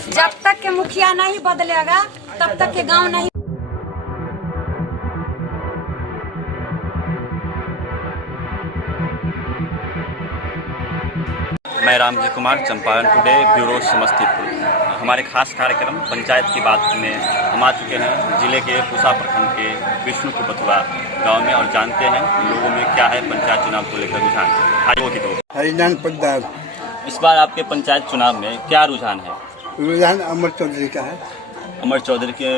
जब तक के मुखिया नहीं बदलेगा तब तक के गांव नहीं। मैं रामजी कुमार, चंपारण टुडे, ब्यूरो समस्तीपुर। हमारे खास कार्यक्रम पंचायत की बात में हम आ चुके हैं जिले के पूसा प्रखंड के विष्णुपुर बथुआ गांव में और जानते हैं लोगों में क्या है पंचायत चुनाव को लेकर रुझान। हरिनाम पद्दार। इस बार आपके पंचायत चुनाव में क्या रुझान है? रुझान अमर चौधरी का है। अमर चौधरी के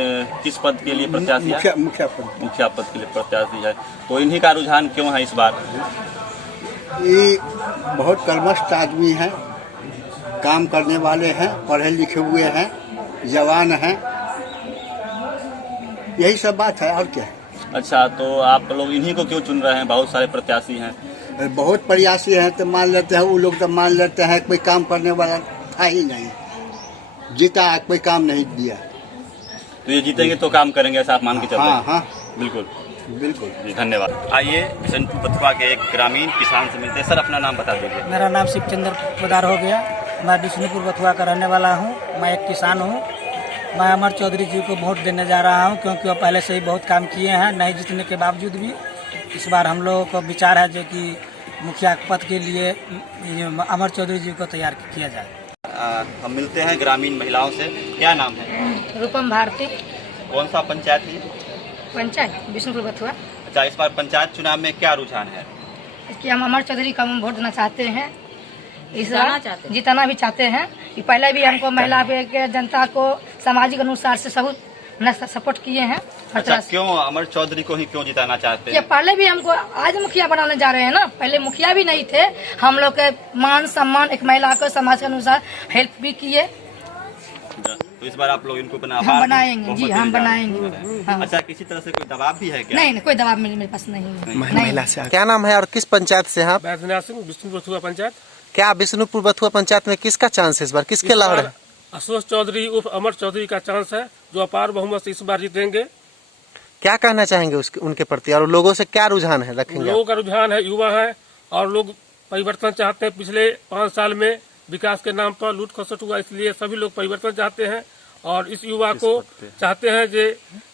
किस पद के लिए प्रत्याशी है? मुखिया पद के लिए प्रत्याशी है। तो इन्हीं का रुझान क्यों है इस बार? ये बहुत कर्मठ आदमी हैं, काम करने वाले हैं, पढ़े लिखे हुए हैं, जवान हैं, यही सब बात है और क्या है। अच्छा, तो आप लोग इन्हीं को क्यों चुन रहे हैं? बहुत सारे प्रत्याशी हैं। बहुत प्रयासी हैं तो मान लेते हैं, वो लोग तो मान लेते हैं कोई काम करने वाला था ही नहीं, जीता कोई काम नहीं दिया। तो ये जीतेंगे तो काम करेंगे ऐसा आप मान के चलते हैं? हाँ, बिल्कुल बिल्कुल जी, धन्यवाद। आइए बिशनपुर बथुआ के एक ग्रामीण किसान से मिलते हैं। सर, अपना नाम बता दीजिए। मेरा नाम शिवचंद्र पदार हो गया। मैं बिशनपुर बथुआ का रहने वाला हूँ। मैं एक किसान हूँ। मैं अमर चौधरी जी को वोट देने जा रहा हूँ क्योंकि वो पहले से ही बहुत काम किए हैं। नहीं जीतने के बावजूद भी इस बार हम लोगों को विचार है जो कि मुखिया पद के लिए अमर चौधरी जी को तैयार किया जाए। हम मिलते हैं ग्रामीण महिलाओं से। क्या नाम है? रूपम भारती। कौन सा पंचायत है? पंचायत बिशनपुर बथुआ। अच्छा, इस बार पंचायत चुनाव में क्या रुझान है? कि हम अमर चौधरी का वोट देना चाहते हैं, इस बार जिताना भी चाहते हैं। कि पहले भी हमको महिला के जनता को सामाजिक अनुसार से सब सपोर्ट किए हैं। अच्छा, क्यों अमर चौधरी को ही क्यों जिताना चाहते हैं? पहले भी हमको आज मुखिया बनाने जा रहे हैं ना, पहले मुखिया भी नहीं थे। हम लोग के मान सम्मान एक महिला को समाज के अनुसार हेल्प भी किए। तो इस बार आप लोग इनको हम बनाएंगे जी, हम बनाएंगे। हाँ। अच्छा, किसी तरह से कोई दबाव भी है क्या? नहीं, कोई दबाव मेरे पास नहीं है। महिला से क्या नाम है और किस पंचायत से हैं आप? विष्णुपुर बथुआ पंचायत। क्या विष्णुपुर बथुआ पंचायत में किसका चांस है इस बार? किसके लड़ है? आशुतोष चौधरी उर्फ अमर चौधरी का चांस है, जो अपार बहुमत से इस बार जीतेंगे। क्या कहना चाहेंगे उनके प्रति और लोगों से क्या रुझान है रखेंगे? लोगों का रुझान है, युवा है और लोग परिवर्तन चाहते हैं। पिछले 5 साल में विकास के नाम पर लूट खसोट हुआ, इसलिए सभी लोग परिवर्तन चाहते हैं और इस युवा को चाहते हैं कि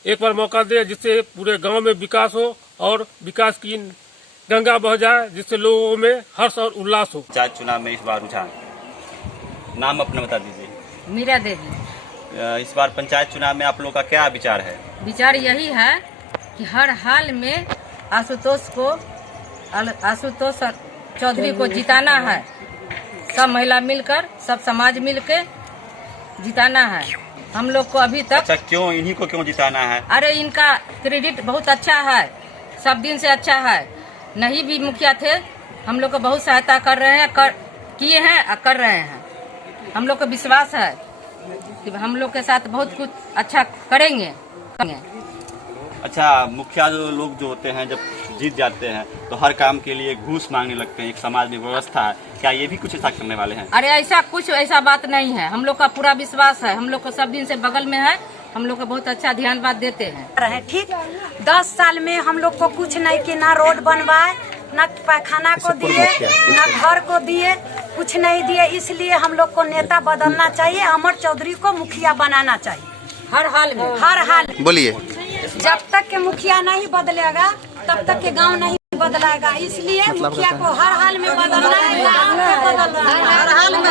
एक बार मौका दे जिससे पूरे गांव में विकास हो और विकास की गंगा बह जाए, जिससे लोगों में हर्ष और उल्लास हो। पंचायत चुनाव में इस बार रुझान, नाम अपना बता दीजिए। मीरा देवी। इस बार पंचायत चुनाव में आप लोग का क्या विचार है? विचार यही है कि हर हाल में आशुतोष चौधरी को जिताना है। सब महिला मिलकर, सब समाज मिलकर जिताना है हम लोग को अभी तक। अच्छा, क्यों इन्हीं को क्यों जिताना है? अरे इनका क्रेडिट बहुत अच्छा है, सब दिन से अच्छा है। नहीं भी मुखिया थे, हम लोग को बहुत सहायता कर रहे हैं, किए हैं और कर रहे हैं। हम लोग को विश्वास है कि हम लोग के साथ बहुत कुछ अच्छा करेंगे। अच्छा, मुखिया लोग जो होते हैं जब जीत जाते हैं तो हर काम के लिए घूस मांगने लगते हैं। एक समाज में व्यवस्था है, क्या ये भी कुछ ऐसा करने वाले हैं? अरे ऐसा बात नहीं है। हम लोग का पूरा विश्वास है, हम लोग को सब दिन से बगल में है, हम लोग का बहुत अच्छा ध्यान बात देते हैं। ठीक, 10 साल में हम लोग को कुछ नहीं किए, ना रोड बनवाए, न पैखाना को दिए, न घर को दिए, कुछ नहीं दिए। इसलिए हम लोग को नेता बदलना चाहिए, अमर चौधरी को मुखिया बनाना चाहिए हर हाल में। हर हाल बोलिए। जब तक के मुखिया नहीं बदलेगा तब तक के गांव नहीं बदलेगा। इसलिए मुखिया को हर हाल में बदलना है, गांव में बदलना है, हर हाल में।